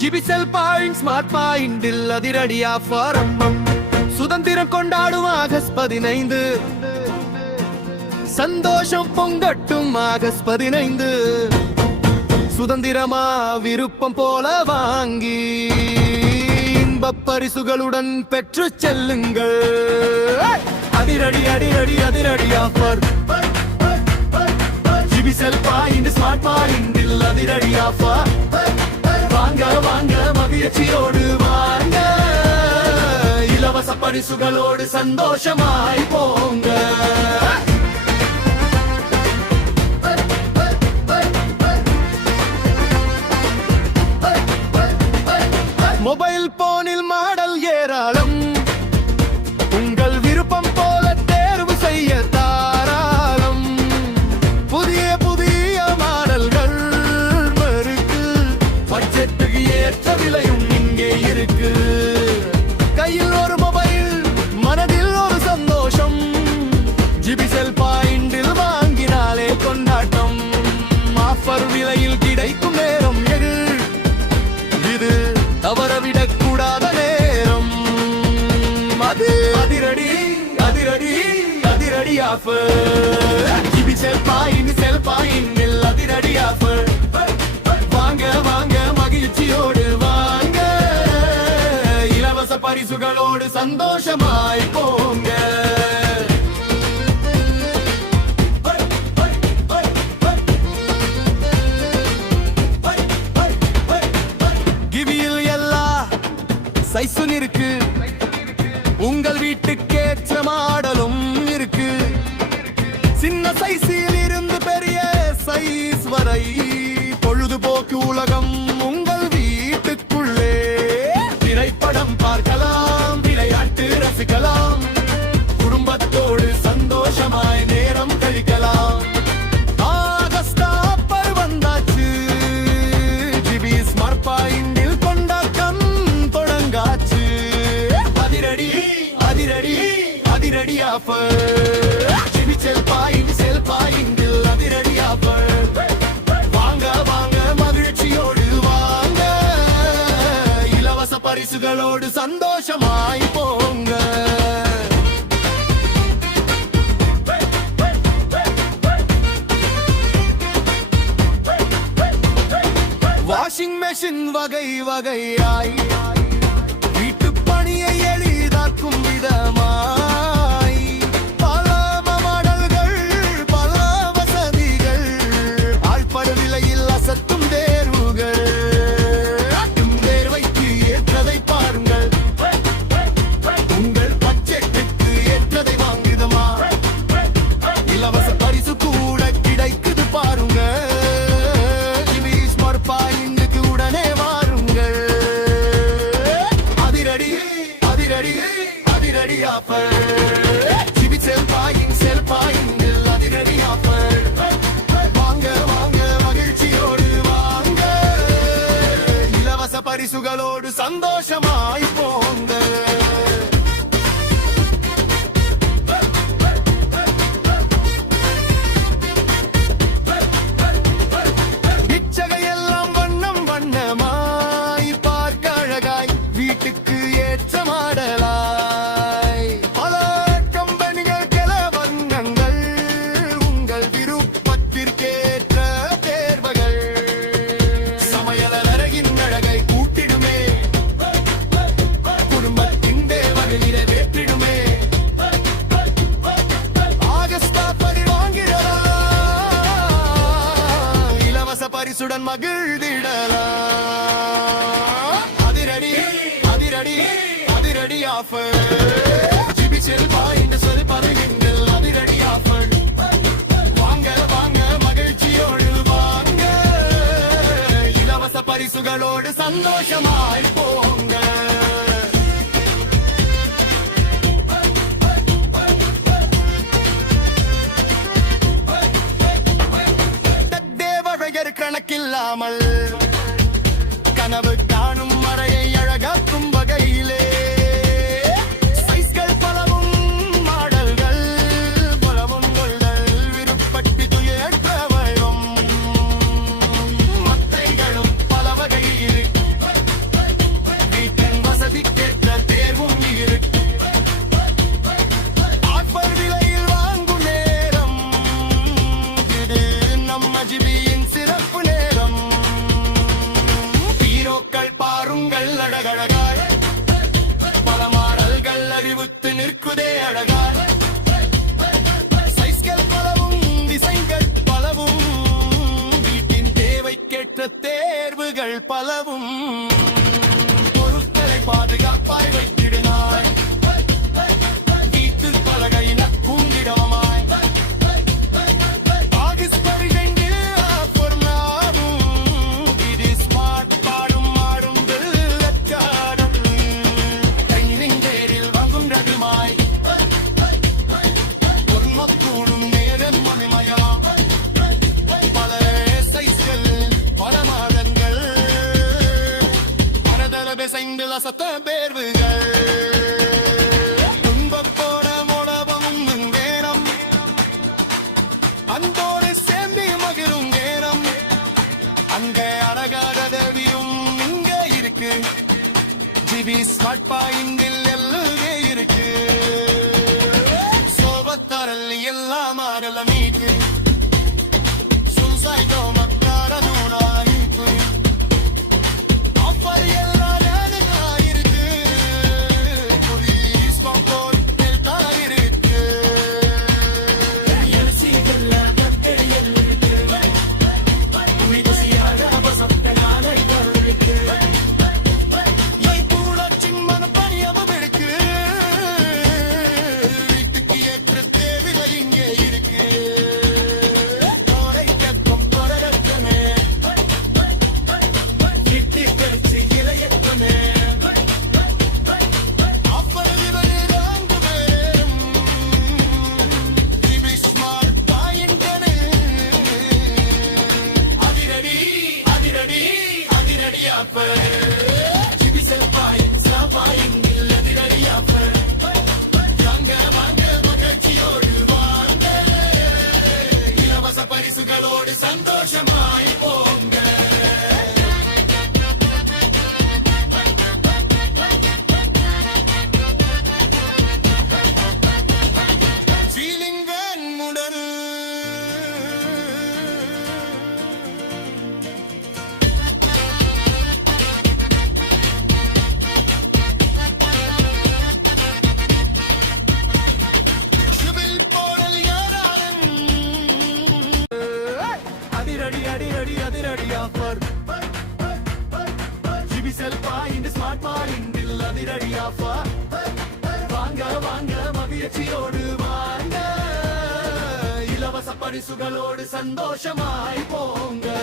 ஜிபிசெல் point smart பாயிண்டில் அதிரடி offer. சுதந்திரம் கொண்டாடும் ஆகஸ்ட் 15, சந்தோஷம் பொங்கட்டும் ஆகஸ்ட் 15. சுதந்திரமா விருப்பம் போல வாங்கி இன்பப் பரிசுகளுடன் பெற்று செல்லுங்கள். அதிரடி அதிரடி அதிரடி ஆஃபர். ஜிபிசெல் பாயிண்ட் ஸ்மார்ட் பாயிண்டில் அதிரடி ஆஃபர். வாங்க வாங்க மகிழ்ச்சியோடு வாங்க, இலவச பரிசுகளோடு சந்தோஷமாய் போங்க. மொபைல் போனில் மாடல் ஏராளம், உங்கள் விருப்பம் போல தேர்வு செய்ய தாராளம். புதிய புதிய மாடல்கள் இருக்கு, பட்ஜெட்டுக்கு ஏற்ற விலையும் இங்கே இருக்கு. கையில் ஒரு மொபைல், மனதில் ஒரு சந்தோஷம். ஜிபிசெல் பாயிண்டில் வாங்கினாலே கொண்டாட்டம். ஆஃபர் விலையில் கிடைக்கும் நேரம் எது? இது தவறவிடக் கூடாத நேரம். அது அதிரடி அதிரடி அதிரடி ஆஃபர். ஜிபிசெல் பாயிண்டில் அதிரடி ஆஃபர். வாங்க வாங்க மகிழ்ச்சியோடு வாங்க, இலவச பரிசுகளோடு சந்தோஷமாய் போங்க. கிவியில் எல்லா சைஸும் இருக்கு, உங்கள் வீட்டுக்கு ஏற்ற மாடலும் இருக்கு. சின்ன சைஸில் இருந்து பெரிய சைஸ் வரை பொழுதுபோக்கு உலகம் உங்கள் வீட்டுக்குள்ளே. திரைப்படம் பார்க்கலாம், விளையாட்டு ரசிக்கலாம், குடும்பத்தோடு சந்தோஷமாய் நேரம் கழிக்கலாம். ஆகஸ்ட் ஆஃபர் வந்தாச்சு, ஜிபி ஸ்மார்ட் பாயிண்டில் கொண்டாட்டம் தொடங்காச்சு. அதிரடி அதிரடி அதிரடி ஆஃபர். ஜிபிசெல் பாயிண்டில் அதிரடி ஆஃபர். வாங்க வாங்க மகிழ்ச்சியோடு வாங்க, இலவச பரிசுகளோடு சந்தோஷமாய் போங்க. வாஷிங் மெஷின் வகை வகையாய், வீட்டு பணியை எளிதாக்கும் விதமாய் பல மாடல்கள், பல வசதிகள், ஆழ்பட விலையில் அசத்தும் தேர்வுகள். தேர்வைக்கு ஏற்றதை பாருங்கள், உங்கள் பட்ஜெட்டுக்கு ஏற்றதை வாங்குதமா. இலவச பரிசு கூட கிடைக்குது பாருங்க. ஜிபி ஸ்மார்ட் பாயிண்டுக்கு உடனே வாருங்கள். அதிரடி அதிரடி அதிரடி ஆஃபர். ஜிபிசெல் பாயிண்டில் அதிரடி ஆஃபர். வாங்க வாங்க மகிழ்ச்சியோடு வாங்க, இலவச பரிசுகளோடு சந்தோஷமாய் போங்க. இச்சகையெல்லாம் வண்ணம் வண்ணமாய், பார்க்க அழகாய், வீட்டுக்கு ஏற்ற மாடலாய். பல கம்பெனிகள் கெல வண்ணங்கள், உங்கள் விருப்பத்திற்கேற்ற தேர்வுகள். சமையலறையின் அழகை கூட்டிடுமே, குடும்பத்தின் தேவைகள் நிறைவேற்றிடுமே. ஆகஸ்ட் ஆஃபர் வாங்கிடலாம், இலவச பரிசுடன் மகிழ்ந்திடலாம். அதிரடி அதிரடி அதிரடி ஆஃபர். ஜிபிசெல் பாயிண்டில் அதிரடி ஆஃபர். வாங்க வாங்க மகிழ்ச்சியோடு வாங்க, இலவச பரிசுகளோடு சந்தோஷமாய் போங்க. தேவழகர் கணக்கில்லாமல் கனவு காணும் மறையை அழகாக்கும் வகையிலே சைஸ்கள் பலவும், மாடல்கள் பலவும், கொள்தல் விருப்பட்டி துயற்றவையும் மத்தைகளும் பல வகையில் ஜிபியின் சிறப்பு நேரம். ஹீரோக்கள் பாருங்கள் அழகழகாய், பல மாடல்கள் அறிவித்து நிற்குதே அழகாய். சைஸ்கள் பலவும் டிசைன்கள் பலவும், வீட்டின் தேவைக்கேற்ற தேர்வுகள் பலவும். பொருட்களை பாதுகாப்பாய் வைத்திடுனாய், வீட்டு பலகையின பூங்கிடமாய். ஆகஸ்ட் 12 ஆஃபர் நாவும், இது ஸ்மார்ட் பாடும் ஆடும் வெள்ளக்காரன். டைனிங் டேரில் வாங்குன்றதுமாய், பொன்மக்கூடும் நேரம் மணிமயா. பல சைஸ்கள் பல மாடங்கள், பரதளவு சைந்தில் அசத்த பேர்வுகள். துன்பத்தோட மொடவமும் வேணும், அன்போடு சேர்ந்து மகிழும் நேரம். அங்க அழகாத தேவியும் இங்க இருக்கு, ஜிபி ஸ்மார்ட் பாயிண்டில் எல்லுகே இருக்கு. சோபத்தரல் எல்லாம் ஆடல மீட்டு, சுல்சாய்டோ மக்கார நூனாயிப்பு. ஆஃபர் எல்லாம் இருக்கு, புதிய ஸ்மார்ட் போர்ட் தான் இருக்கு. பூடாச்சின் மனப்பணியவும் இருக்கு, வீட்டுக்கு ஏற்ற தேவைகள் இங்கே இருக்கு. கோடை கக்கம் கொரகத்தனே, சிட்டி கழிச்சு இளையத்தனே. ஆஃபர் விவரி நான்கு பேரும், ஜிபி ஸ்மார்ட் பாயிண்டனே. அதிரடி அதிரடி அதிரடி ஆஃபர், ஜிபி செல் பாயிண்ட் சாப்பாயிண்டில் அதிரடி ஆஃபர். வாங்க வாங்க மகிழ்ச்சியோடு வாங்க, இலவச பரிசுகளோடு சந்தோஷமாய் போங்க. சீலிங் வேன் முடல், சிவில் போடல் ஏராளம். அதிரடி அதிரடி அதிரடி ஆஃபர், ஜிபி செல் பாயிண்ட் ஸ்மார்ட் பாயிண்டில் அதிரடி ஆஃபர். வாங்க வாங்க மகிழ்ச்சியோடு வாங்க, இலவச பரிசுகளோடு சந்தோஷமாய் போங்க.